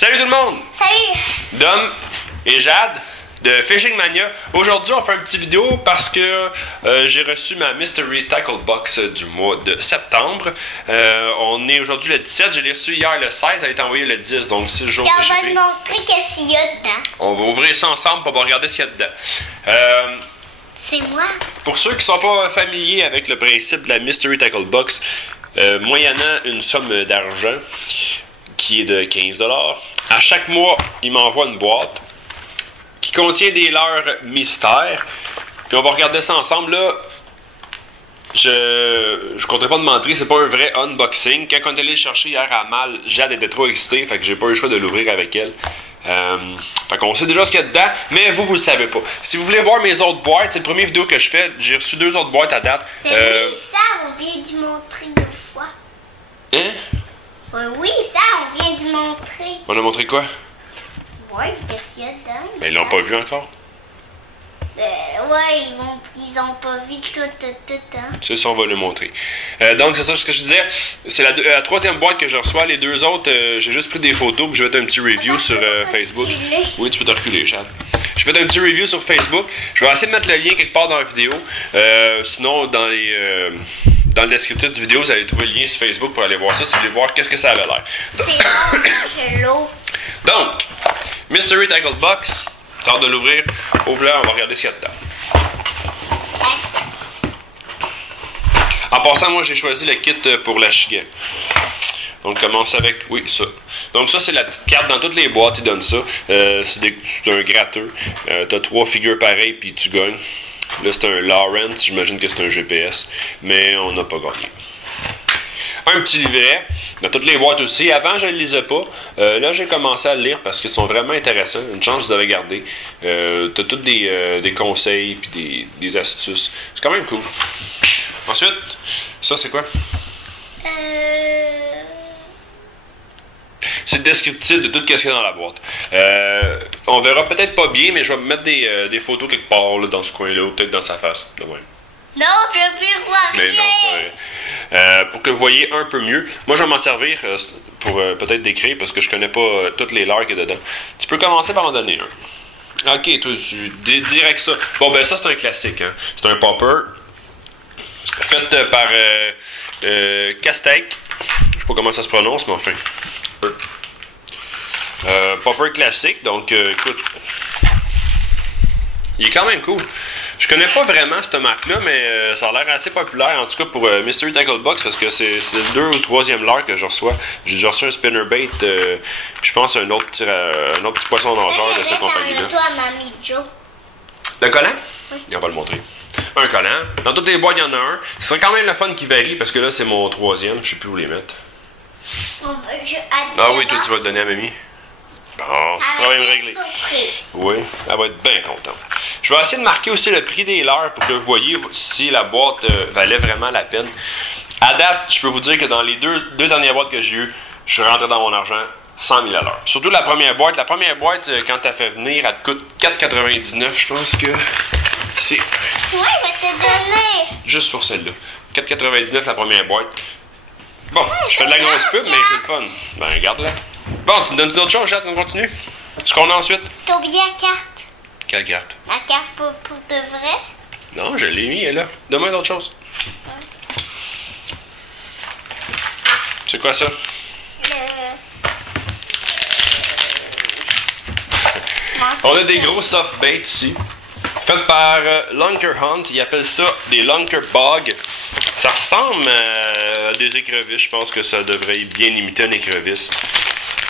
Salut tout le monde! Salut! Dom et Jade de Fishing Mania. Aujourd'hui, on fait une petite vidéo parce que j'ai reçu ma Mystery Tackle Box du mois de septembre. On est aujourd'hui le 17, je l'ai reçu hier le 16, elle a été envoyée le 10, donc 6 jours de On va shipping. te montrer qu'est-ce qu'il y a dedans. On va ouvrir ça ensemble pour regarder ce qu'il y a dedans. C'est moi. Pour ceux qui ne sont pas familiers avec le principe de la Mystery Tackle Box, moyennant une somme d'argent qui est de 15$, à chaque mois, il m'envoie une boîte qui contient des leurres mystères. Puis on va regarder ça ensemble. Là, je compterai pas de mentir, c'est pas un vrai unboxing. Quand on est allé le chercher hier à Mal, Jade était trop excitée, fait que j'ai pas eu le choix de l'ouvrir avec elle. Fait qu'on sait déjà ce qu'il y a dedans, mais vous le savez pas. Si vous voulez voir mes autres boîtes, c'est la première vidéo que je fais. J'ai reçu 2 autres boîtes à date. Mais oui, ça, on vient d'y montrer 2 fois. Hein? Oui, ça, on vient d'y montrer. On a montré quoi? Oui, qu'est-ce qu'il y a dedans? Ben, ils l'ont pas vu encore. Ouais, ils ont pas vu tout, hein. C'est ça, on va le montrer. Donc, c'est ça ce que je disais. C'est la troisième boîte que je reçois. Les 2 autres, j'ai juste pris des photos puis je vais faire un petit review sur Facebook. Oui, tu peux te reculer, Chad. Je vais faire un petit review sur Facebook. Je vais essayer de mettre le lien quelque part dans la vidéo. Sinon, dans le descriptif du vidéo, vous allez trouver le lien sur Facebook pour aller voir ça, si vous voulez voir qu'est-ce que ça avait l'air. C'est l'eau. Donc, Mystery Tackle Box. T'as hâte de l'ouvrir. Ouvre-le, on va regarder ce qu'il y a dedans. En passant, moi, j'ai choisi le kit pour la chigan. Donc, on commence avec, oui, ça. Donc, ça, c'est la petite carte. Dans toutes les boîtes, ils donnent ça. C'est un gratteux. T'as 3 figures pareilles, puis tu gagnes. Là, c'est un Lawrence. J'imagine que c'est un GPS. Mais on n'a pas gagné. Un petit livret. Dans toutes les boîtes aussi. Avant, je ne le lisais pas. Là, j'ai commencé à le lire parce qu'ils sont vraiment intéressants. Une chance, je les avais gardés. T'as tous des conseils et des astuces. C'est quand même cool. Ensuite, ça, c'est quoi? C'est le descriptif de tout ce qu'il y a dans la boîte. On verra peut-être pas bien, mais je vais me mettre des photos quelque part là, dans ce coin-là, ou peut-être dans sa face. De même. Non, je veux voir Mais rien. non, c'est pas vrai. Pour que vous voyez un peu mieux, moi je vais m'en servir pour peut-être décrire parce que je connais pas toutes les leurres qu'il y a dedans. Tu peux commencer par en donner un. Ok, toi, direct ça. Bon, ben ça c'est un classique. Hein. C'est un popper fait par Castec. Je sais pas comment ça se prononce, mais enfin. Popper classique, donc écoute. Il est quand même cool. Je connais pas vraiment cette marque-là, mais ça a l'air assez populaire, en tout cas pour Mystery Tackle Box, parce que c'est le 2 ou 3e leurre que je reçois. J'ai déjà reçu un spinnerbait, je pense un autre petit poisson nageur de cette compagnie-là. Toi, Mamie Joe. Le collant? Oui. On va le montrer. Un collant. Dans toutes les boîtes, il y en a un. Ce serait quand même le fun qui varie, parce que là, c'est mon 3e. Je sais plus où les mettre. Ah oui, toi, tu vas le donner à Mamie. Bon, c'est problème réglé. Oui, elle va être bien contente. Je vais essayer de marquer aussi le prix des leurres pour que vous voyez si la boîte valait vraiment la peine. À date, je peux vous dire que dans les deux dernières boîtes que j'ai eues, je suis rentré dans mon argent 100 000 à l'heure. Surtout la première boîte. La première boîte, quand tu as fait venir, elle te coûte 4,99. Je pense que c'est... Tu vois, il va te donner. Juste pour celle-là. 4,99 la première boîte. Bon, je fais de la grosse pub, mais c'est le fun. Ben, regarde-la. Bon, tu me donnes une autre chose, Jade, on continue? Ce qu'on a ensuite? T'as oublié la carte. Quelle carte? La carte pour de vrai? Non, je l'ai mis, elle est là. Donne-moi d'autres choses. C'est quoi ça? On a des gros soft baits ici. Fait par Lunker Hunt. Ils appellent ça des Lunker Bug. Ça ressemble à des écrevisses. Je pense que ça devrait bien imiter une écrevisse.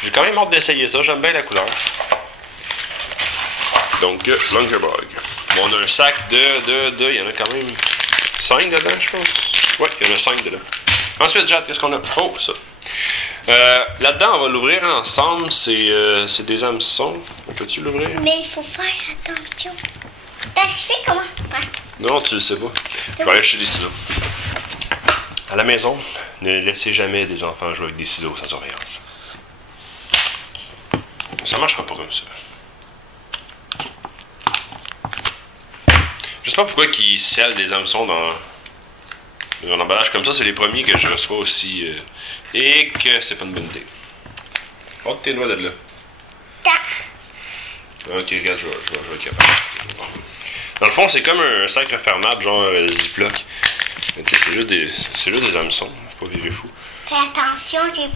J'ai quand même hâte d'essayer ça. J'aime bien la couleur. Donc, Lunker Bug. Bon, on a un sac il y en a quand même 5 dedans, je pense. Ouais, il y en a 5 dedans. Ensuite, Jade, qu'est-ce qu'on a? Oh, ça. Là-dedans, on va l'ouvrir ensemble. C'est des hameçons. Peux-tu l'ouvrir? Mais il faut faire attention. Tu sais comment? Ouais. Non, tu le sais pas. Je vais aller acheter des ciseaux. À la maison, ne laissez jamais des enfants jouer avec des ciseaux sans surveillance. Ça marchera pas comme ça. Je sais pas pourquoi ils scellent des hameçons dans un emballage comme ça. C'est les premiers que je reçois aussi. Et que c'est pas une bonne idée. Ôte tes doigts de là. Ok, regarde, je vais être capable. Bon. Dans le fond, c'est comme un sac refermable, genre Ziploc. Ok, c'est juste des hameçons, faut pas virer fou. Fais attention, j'ai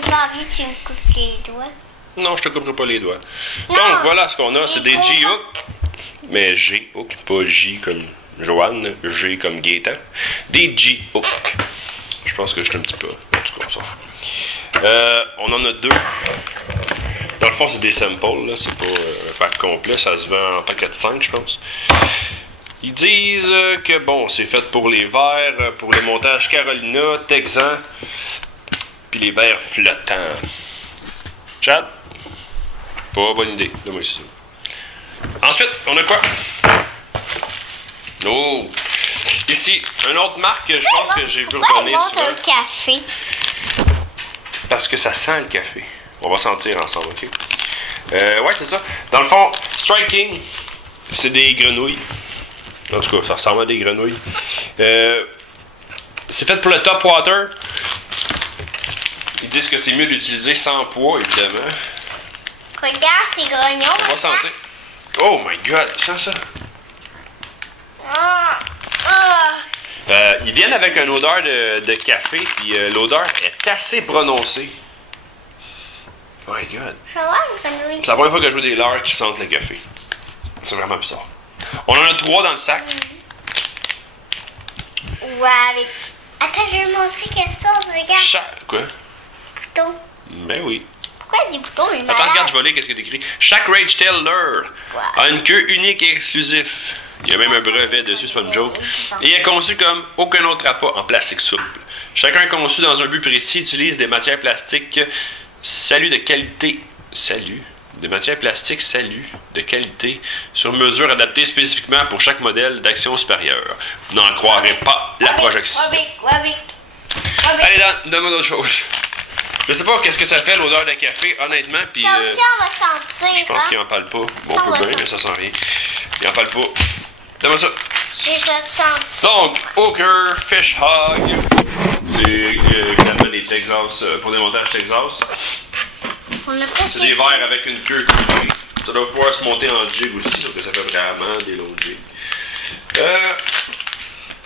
pas envie que tu me coupes les doigts. Non, je te couperai pas les doigts. Non. Donc voilà ce qu'on a, c'est des gros. G-Hook. Mais G-Hook, pas J comme Joanne, G comme Gaétan. Des G-Hook. Je pense que je suis un petit peu. En tout cas, on s'en fout. On en a deux. Dans le fond, c'est des samples, là. C'est pas un pack complet. Ça se vend en paquet de 5, je pense. Ils disent que, bon, c'est fait pour les verres, pour le montage Carolina, Texan, puis les verres flottants. Chad? Pas bonne idée. Donne-moi ici. Ensuite, on a quoi? Oh! Ici, une autre marque, je pense que j'ai vu revenir souvent. Un café. Parce que ça sent le café. On va sentir ensemble, ok? Ouais, c'est ça. Dans le fond, Striking, c'est des grenouilles. En tout cas, ça ressemble à des grenouilles. C'est fait pour le top water. Ils disent que c'est mieux d'utiliser sans poids, évidemment. Regarde, c'est grognon. On va sentir. Oh my god, sens ça. Ils viennent avec une odeur de café, puis l'odeur est assez prononcée. Oh my god. Je vais voir une grenouille. C'est la première fois que je vois des leurres qui sentent le café. C'est vraiment bizarre. On en a 3 dans le sac. Ouais, avec... Attends, je vais vous montrer quelque chose. Regarde. Quoi? Bouton. Ben oui. Pourquoi des boutons? Attends, regarde, je vais lire qu'est-ce qu'il est écrit. Chaque Rage Tail Lure a une queue unique et exclusive. Il y a même un brevet dessus, c'est pas une joke. Et est conçu comme aucun autre appât en plastique souple. Chacun conçu dans un but précis utilise des matières plastiques salut de qualité. Des matières plastiques de qualité sur mesure adaptées spécifiquement pour chaque modèle d'action supérieure. Vous n'en croirez pas la projection. Allez, donne-moi d'autres choses. Je sais pas qu'est-ce que ça fait l'odeur de café, honnêtement. Puis, ça aussi, on va sentir. je pense qu'il en parle pas. Bon, on peut bien, mais ça sent rien. Il en parle pas. Donne-moi ça. Je sens. Donc, Hooker Fish Hog. C'est également des Texas, pour des montages Texas. C'est des verres avec une queue coupée. Ça doit pouvoir se monter en jig aussi, sauf que ça fait vraiment des longs jigs.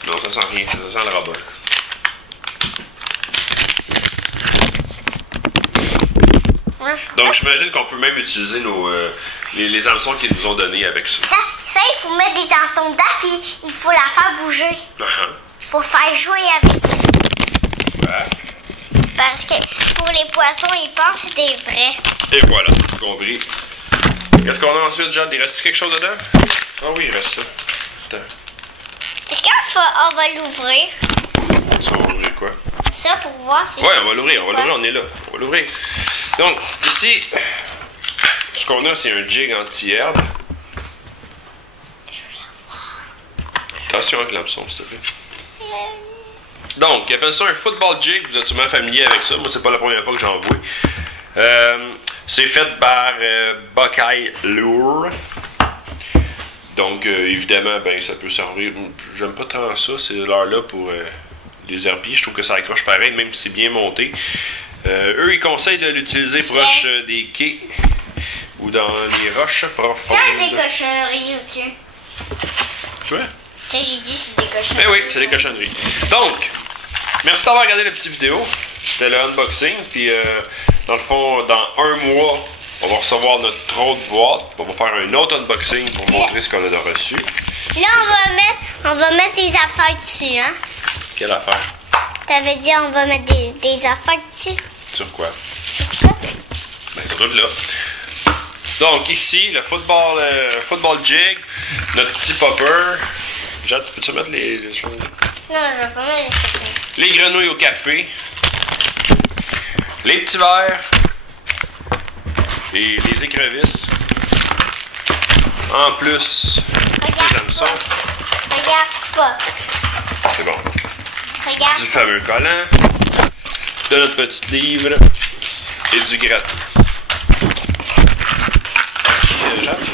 Non, ça sent rien. Ça sent le rabat. Donc, j'imagine qu'on peut même utiliser les hameçons qu'ils nous ont donnés avec ça. Ça, il faut mettre des hameçons dedans, puis il faut la faire bouger. Il faut faire jouer avec. Ouais. Parce que pour les poissons, ils pensent que c'est des vrais. Et voilà, compris. Qu'est-ce qu'on a ensuite, Jade? Il reste quelque chose dedans? Ah oui, il reste ça. Attends. Est-ce qu'on va l'ouvrir? Ça, on va ouvrir quoi? Ça, pour voir si... Ouais, on va l'ouvrir, on est là. On va l'ouvrir. Donc, ici, ce qu'on a, c'est un jig anti-herbe. Attention avec l'hameçon, s'il te plaît. Donc, ils appellent ça un football jig. Vous êtes sûrement familier avec ça. Moi, c'est pas la première fois que j'en vois. C'est fait par Buckeye Lure. Donc, évidemment, ben, ça peut servir. J'aime pas tant ça, ces leurres-là pour les herbiers. Je trouve que ça accroche pareil, même si c'est bien monté. Eux, ils conseillent de l'utiliser proche des quais ou dans les roches profondes. C'est des cochonneries, ok. Quoi? J'ai dit c'est des cochonneries. Ben oui, c'est des cochonneries. Donc, merci d'avoir regardé la petite vidéo. C'était le unboxing. Puis, dans le fond, dans un mois, on va recevoir notre autre boîte. On va faire un autre unboxing pour montrer ce qu'on a de reçu. Là, on va mettre des affaires dessus, hein? Quelle affaire? T'avais dit on va mettre des affaires dessus. Sur quoi? Ça? Ben, ça doit être là. Donc, ici, le football jig, notre petit popper. Jade, peux-tu mettre les choses? Non, je vais pas mettre Les grenouilles au café. Les petits verres. Et les écrevisses. En plus, les hameçons. Regarde pas. C'est bon. Regarde. Du fameux collant. De notre petite livre. Et du gratin. Merci, Jade.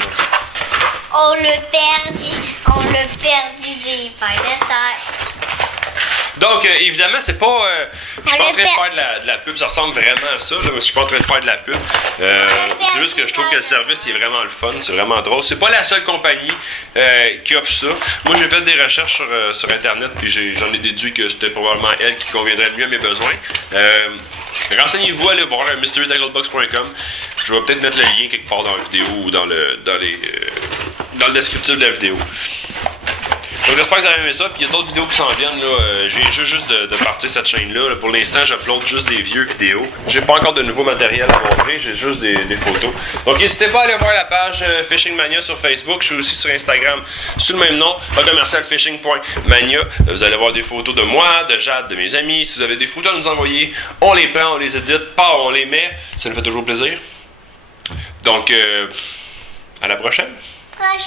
On l'a perdu des verres de terre. Donc, évidemment, c'est pas Je suis pas en train de faire de la pub, ça ressemble vraiment à ça, là, mais je suis pas en train de faire de la pub. C'est juste que je trouve que le service est vraiment le fun, c'est vraiment drôle. C'est pas la seule compagnie qui offre ça. Moi, j'ai fait des recherches sur Internet, puis j'en ai déduit que c'était probablement elle qui conviendrait le mieux à mes besoins. Renseignez-vous, allez voir mysterytacklebox.com. Je vais peut-être mettre le lien quelque part dans la vidéo ou dans le descriptif de la vidéo. Donc j'espère que vous avez aimé ça, puis il y a d'autres vidéos qui s'en viennent, là. J'ai juste de partir cette chaîne-là. Là. Pour l'instant, j'upload juste des vieux vidéos. J'ai pas encore de nouveau matériel à montrer, j'ai juste des photos. Donc n'hésitez pas à aller voir la page Fishing Mania sur Facebook. Je suis aussi sur Instagram sous le même nom, @fishing.mania. Vous allez voir des photos de moi, de Jade, de mes amis. Si vous avez des photos à nous envoyer, on les prend, on les édite, on les met. Ça nous fait toujours plaisir. Donc, à la prochaine. Bye.